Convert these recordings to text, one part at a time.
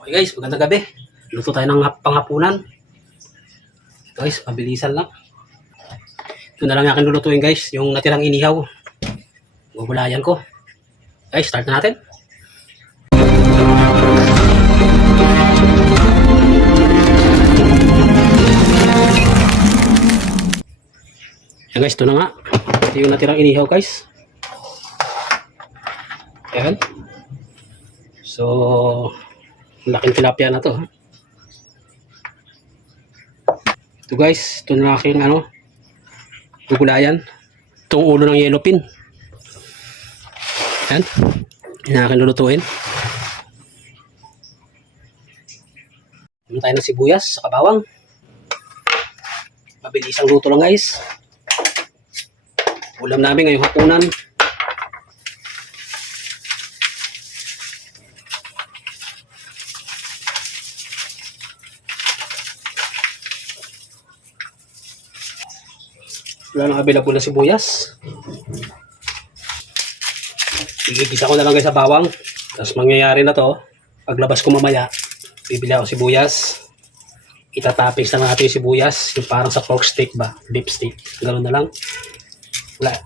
Okay guys, magandang gabi. Luto tayo ng panghapunan. Ito guys, pabilisan lang. Ito na lang yung aking lulutuin guys, yung natirang inihaw. Gugulayan ko. Guys, start na natin. Yan guys, ito na nga. Ito yung natirang inihaw guys. Ayan. So, laking tilapia na to. Ito guys, ito na aking gugulayan. Itong ulo ng yellowfin. Ayan. Yan ang aking lulutuin. Ano tayo ng sibuyas sa bawang. Mabilis ang luto lang guys. Ulam namin ngayong hapunan. Wala nang available na sibuyas. Igigisa ko na lang guys sa bawang. Tapos mangyayari na to, paglabas ko mamaya, bibili ako sibuyas. Itatapis lang natin yung sibuyas. Yung parang sa pork steak ba? Beef steak. Ganoon na lang. Wala.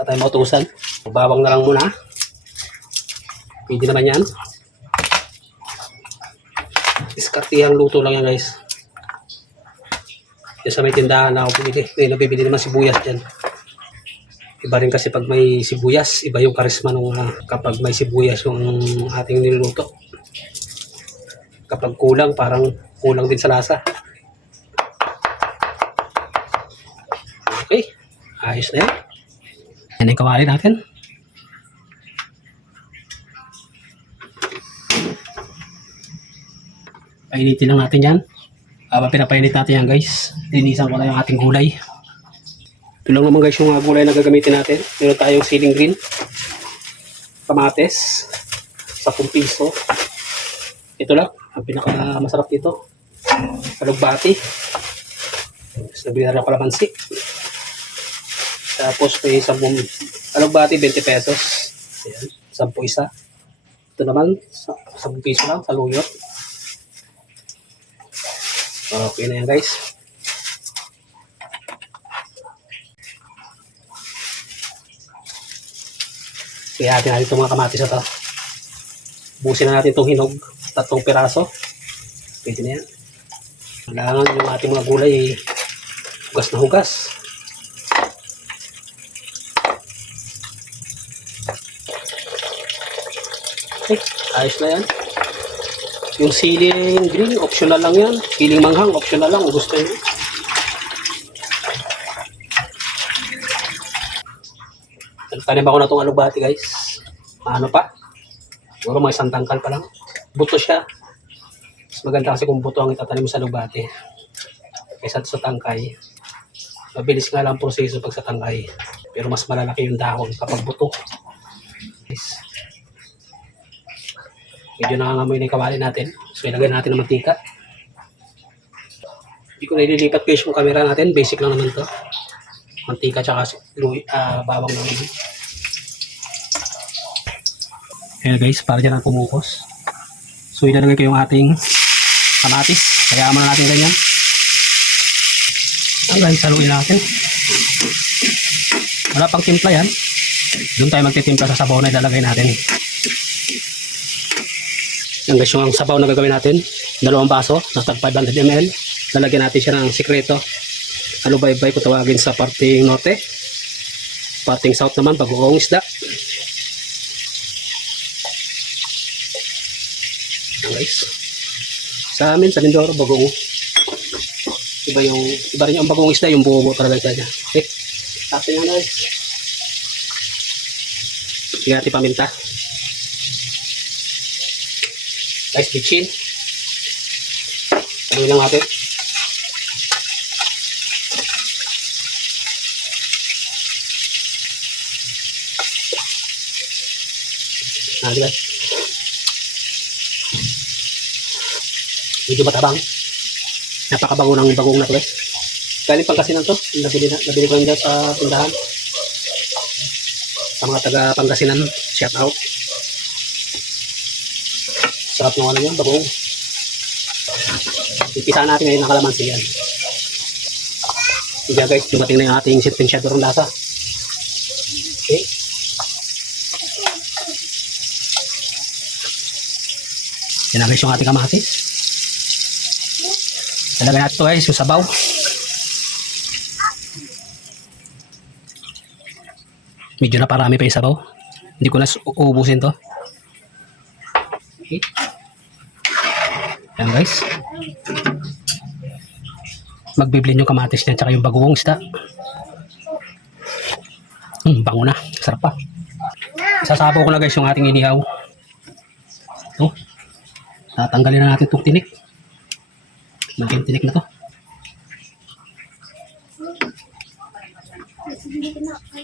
Wala tayo mautusan. Bawang na lang muna. Pwede naman yan. Iskartihang luto lang yan guys. Diyan sa may tindahan na ako bumili. Nabibili naman sibuyas dyan. Iba rin kasi pag may sibuyas, iba yung karisma nung kapag may sibuyas yung ating niluluto. Kapag kulang, parang kulang din sa lasa. Okay, ayos na yan. Yan ang kawali natin. Painitin lang natin yan. Habang pinapainit natin yan guys, linisan ko na yung ating gulay. Ito lang naman guys yung gulay na gagamitin natin. Meron tayong ceiling green, kamates, 10 piso. Ito lang, ang pinakamasarap dito. Alugbati. Sabi na rin kalamansi. Tapos may 10 alugbati, 20 pesos. Ayan, 10 isa. Ito naman, 10 piso lang, saluyot. Okay na yan guys. Kaya natin itong mga kamatis na ito. Busin na natin itong hinog. 3 piraso. Pwede na yan. Kailangan yung ating mga gulay hugas na hugas. Okay, ayos na yan. Yung siling green, optional lang yan. Siling manghang, optional lang. Kung gusto nyo. Nagtanim ako na itong alugbati guys. Ano pa? Siguro may isang tangkal pa lang. Buto siya. Mas maganda kasi kung buto ang itatanim mo sa alugbati. Kaysa sa tangkay. Mabilis nga lang proseso pag sa tangkay. Pero mas malalaki yung dahon kapag buto. Guys. Medyo nangangamoy na yung kawali natin. So ilagay natin ng mantika. Hindi ko na ililipat guys yung camera natin. Basic lang naman to. Mantika tsaka bawang naman. Ayan guys, para dyan ang pumukos. So ilalagay ko yung ating kamatis. Kaya naman natin ganyan. Ayan guys, haluin natin. Wala pang timpla yan. Doon tayo magtitimpla sa sabaw na ilalagay natin. Yan guys, yung sabaw na gagawin natin, 2 baso, nasa 500 ml. Lalagyan natin siya ng sikreto. Alubaybay ko tawagin sa parting norte. Parting south naman, bagoong isda. Yan guys. Sa amin, sa Mindoro, bagoong. Iba rin yung bagoong isda, yung buo talaga isda niya. Okay, tapos yan guys. Tingnan natin paminta. Guys, bitchin. Saluhin lang natin. Diba? Medyo matabang. Napakabango ng bagong na to guys. Galing Pangasinan to. Nabili ko lang dyan sa tindahan. Sa mga taga Pangasinan, shout out. Sarap ng ano yan, bagoong. Ipisa natin ngayon ng kalamansi yan. Sige guys, dumating na yung ating sentensyador ng lasa. Okay. Yan na guys yung ating kamatis. Talagay natin ito guys, yung sabaw. Medyo na parami pa yung sabaw. Hindi ko na uubusin to. Okay. Yan guys. Magbiblend yung kamatis niyan tsaka yung bagoong isda. Bango na. Sarap pa. Sasabaw ko na guys yung ating inihaw. Ito. Tatanggalin na natin itong tinik. Maging tinik na to.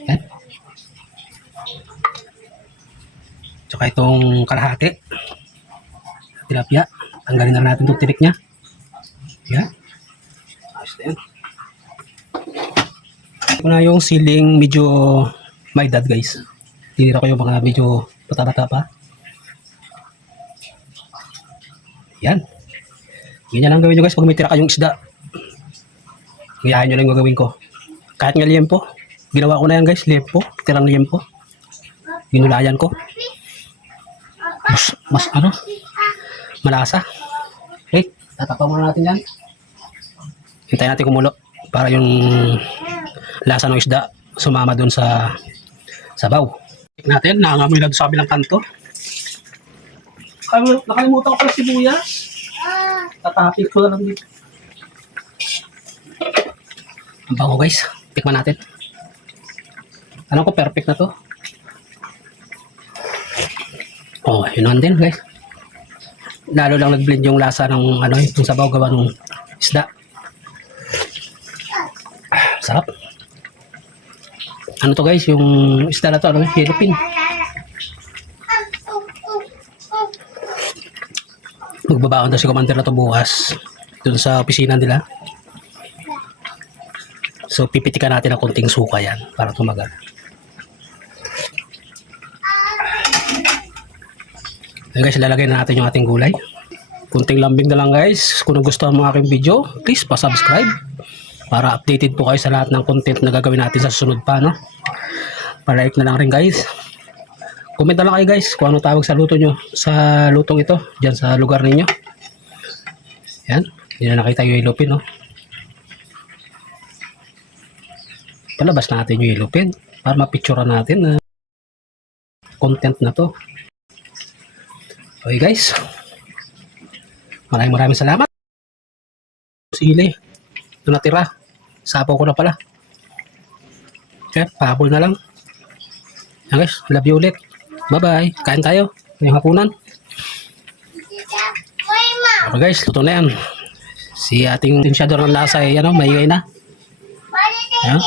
Yan. Tsaka itong kalahati. Tilapia. Tanggalin na natin itong tinik niya. Yan. Ayos na yan. Ito na yung siling medyo may dad guys. Tinira ko yung mga medyo bata-bata pa. Yan. Ganyan lang gawin nyo guys pag may tira kayong isda. Ngayahin nyo lang yung gagawin ko. Kahit nga liempo. Ginawa ko na yan guys. Liempo. Tirang liempo. Ginulayan ko. Mas ano? Malasa. Okay. Tatakpan muna natin yan. Hintayin natin kumulo. Para yung lasa ng isda sumama dun sa sabaw. Tignan natin. Nangangamoy na doon sa kabilang kanto. Nakalimutan ko pala sibuyas. Tatapik ko na lang dito. Ang bango guys. Tikman natin. Alam ko perfect na to. Oh, yun naman din guys. Lalo lang nag-blend yung lasa ng ano, yung sabaw gawa ng isda. Sarap. Ano to guys, yung isda na to, ano, Philippine. Magbabaon daw si Commander na to bukas dun sa opisina nila. So pipitikan natin ng konting suka yan para tumagal. Ayan guys, lalagay na natin yung ating gulay. Kunting lambing na lang guys. Kung nagustuhan mo aking video, please pa-subscribe para updated po kayo sa lahat ng content na gagawin natin sa susunod pa, no? Pa-like na lang rin guys. Comment na lang kayo guys kung ano tawag sa luto nyo, sa lutong ito, dyan sa lugar ninyo. Yan, hindi na nakita yung yellow pin, no? Palabas natin yung yellow pin para mapicturean natin na content na to. Okay guys, maraming salamat. Sili, ito natira. Sapaw ko na pala. Okay, pahabol na lang. Yan guys, love you ulit. Bye-bye. Kain tayo. Ngayong hapunan. Okay guys, luto na yan. Si ating tinsyador ng lasa ay ano, maingay na. Yan.